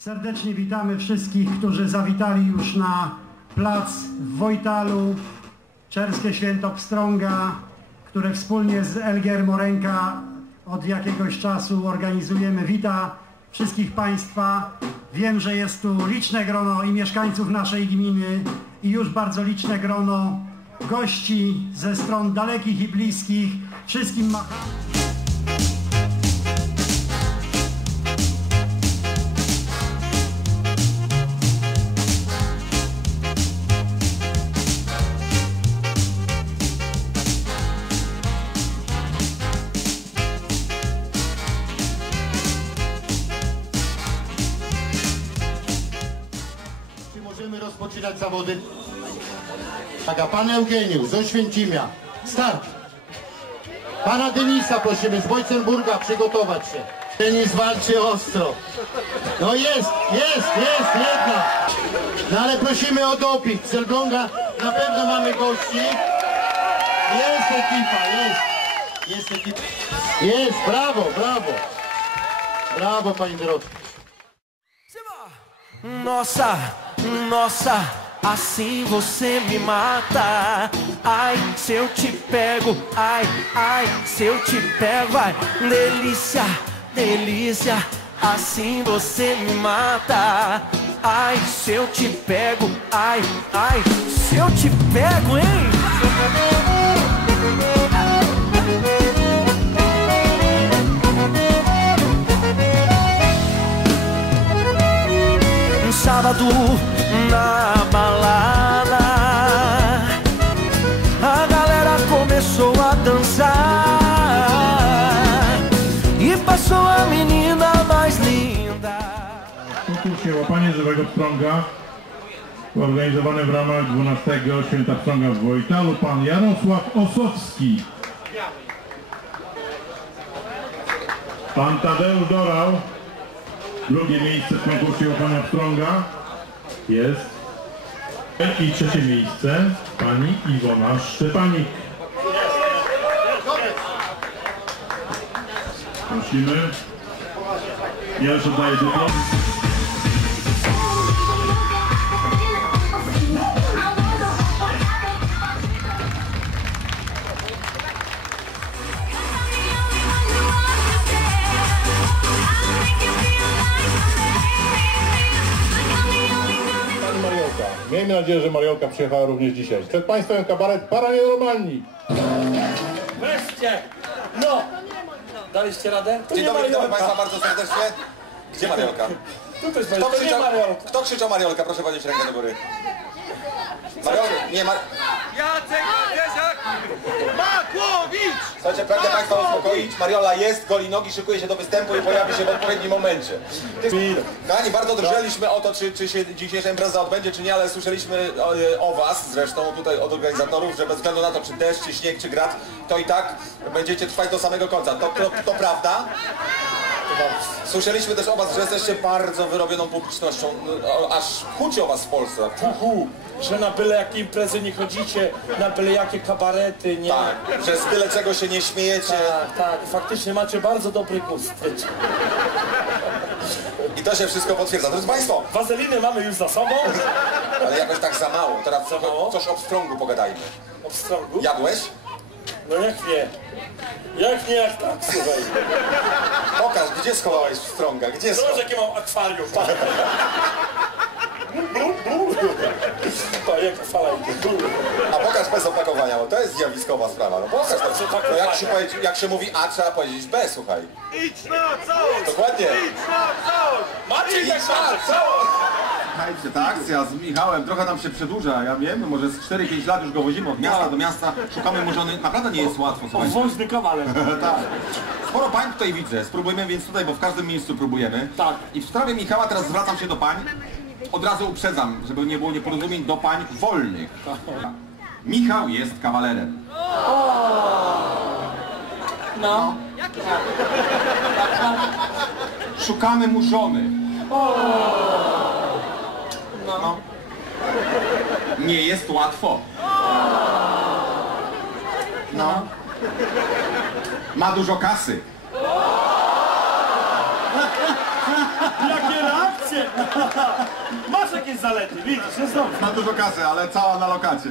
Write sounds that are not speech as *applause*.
Serdecznie witamy wszystkich, którzy zawitali już na plac w Wojtalu, Czerskie Święto Pstrąga, które wspólnie z Elgier Morenka od jakiegoś czasu organizujemy. Wita wszystkich Państwa. Wiem, że jest tu liczne grono i mieszkańców naszej gminy i już bardzo liczne grono gości ze stron dalekich i bliskich. Wszystkim macham. Rozpoczynać zawody? Tak, a pan Eugeniusz z Oświęcimia. Start. Pana Denisa prosimy z Wojcenburga przygotować się. Denis walczy ostro. No jest, jest, jest, jedna. No ale prosimy o doping. Z Elbląga na pewno mamy gości. Jest ekipa, jest. Jest ekipa. Jest, brawo, brawo. Brawo, panie Dorotki. Nossa, nossa, assim você me mata. Ai, se eu te pego, ai, ai, se eu te pego, vai. Delícia, delícia, assim você me mata. Ai, se eu te pego, ai, ai, se eu te pego, hein? Um sábado W konkursie Łapanie Żywego Pstrąga organizowany w ramach 12 Święta Pstrąga w Wojtalu pan Jarosław Osowski. Pan Tadeusz Dorał, drugie miejsce w konkursie Łapania Pstrąga jest. I trzecie miejsce pani Iwona Szczepanik. Prosimy. Ja już oddaję dyplom. Miejmy nadzieję, że Mariolka przyjechała również dzisiaj. Przed Państwem kabaret Paranormalni. Wreszcie! No! Daliście radę? To Dzień dobry, witamy. Państwa bardzo serdecznie. Gdzie Mariolka? Tu też Kto krzyczał, Mariolka. kto krzyczał Mariolka? Proszę podnieść rękę do góry. Mariolka, nie ma... Jacek! Słuchajcie, pragnę Państwa uspokoić. Mariola jest, goli nogi, szykuje się do występu i pojawi się w odpowiednim momencie. Kochani, bardzo drżeliśmy o to, czy, czy się dzisiejsza impreza odbędzie, czy nie, ale słyszeliśmy o, o Was, zresztą tutaj od organizatorów, że bez względu na to, czy deszcz, czy śnieg, czy grad, to i tak będziecie trwać do samego końca. To, to, to prawda? Słyszeliśmy też o Was, że jesteście bardzo wyrobioną publicznością, no, aż huczy o Was w Polsce. Uhu, że na byle jakie imprezy nie chodzicie, na byle jakie kabarety, nie? Tak, że z tyle czego się nie śmiejecie. tak, tak. Faktycznie macie bardzo dobry gust. I to się wszystko potwierdza. Drodzy Państwo, Wazeliny mamy już za sobą. ale jakoś tak za mało. Teraz Za mało? coś o pstrągu pogadajmy. O pstrągu. Jadłeś? No jak nie? Jak nie, jak tak, słuchaj. Gdzie schowałeś pstrąga? Gdzie Zobacz schowałeś? jakie mam akwarium, pa. Pa. A pokaż bez opakowania, bo to jest zjawiskowa sprawa. No pokaż to. tak No jak, się powie, jak się mówi A, trzeba powiedzieć B, słuchaj. Idź na całość! Dokładnie. Idź na całość! Macie jak tak, macie. Słuchajcie, ta akcja z Michałem trochę nam się przedłuża, ja wiem, może z 4-5 lat już go wozimy od miasta do miasta, szukamy może on naprawdę nie jest łatwo, słuchajcie. Woźny kawaler. *laughs* tak. Sporo pań tutaj widzę, spróbujemy więc tutaj, bo w każdym miejscu próbujemy. Tak. I w sprawie Michała teraz zwracam się do pań. Od razu uprzedzam, żeby nie było nieporozumień do pań wolnych. Michał jest kawalerem. No. Szukamy mu żony. Nie jest łatwo. No. Ma dużo kasy. Jakie reakcje! Masz jakieś zalety, widzisz, jest dobrze. Ma dużo kasy, ale cała na lokacie.